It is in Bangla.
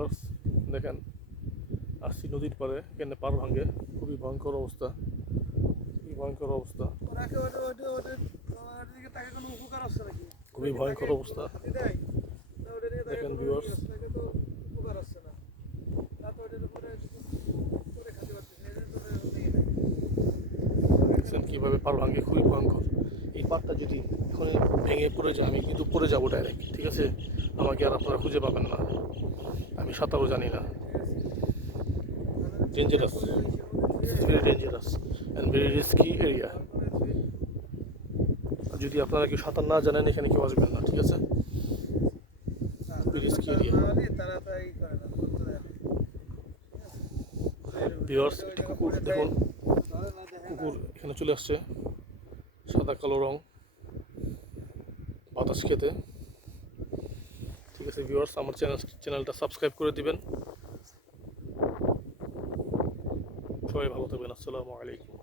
ভিউয়ার্স দেখেন আসছি নদীর পাড়ে এখানে পার ভাঙ্গে খুবই ভয়ঙ্কর অবস্থা খুবই ভয়ঙ্কর অবস্থা। খুবই ভয়ঙ্কর অবস্থা। দেখেন নাই। দেখছেন কীভাবে পার ভাঙ্গে খুবই ভয়ঙ্কর। এই পারটা যদি এখানে ভেঙে পড়ে যায় আমি কিন্তু পড়ে যাব ডাইরেক্ট ঠিক আছে? আমাকে আর আপনারা খুঁজে পাবেন না। আমি সাঁতারও জানি না। Dangerous very dangerous and very risky area যদি আপনারা কেউ সাঁতার না জানেন এখানে কেউ আসবেন না ঠিক আছে? খুবই রিস্কি এরিয়া একটি কুকুর দেখুন। কুকুর এখানে চলে আসছে সাদা কালো রং। বাতাস খেতে। ঠিক আছে ভিউয়ার্স আমার চ্যানেল চ্যানেলটা সাবস্ক্রাইব করে দিবেন। সবাই ভালো থাকবেন আসসালামু আলাইকুম।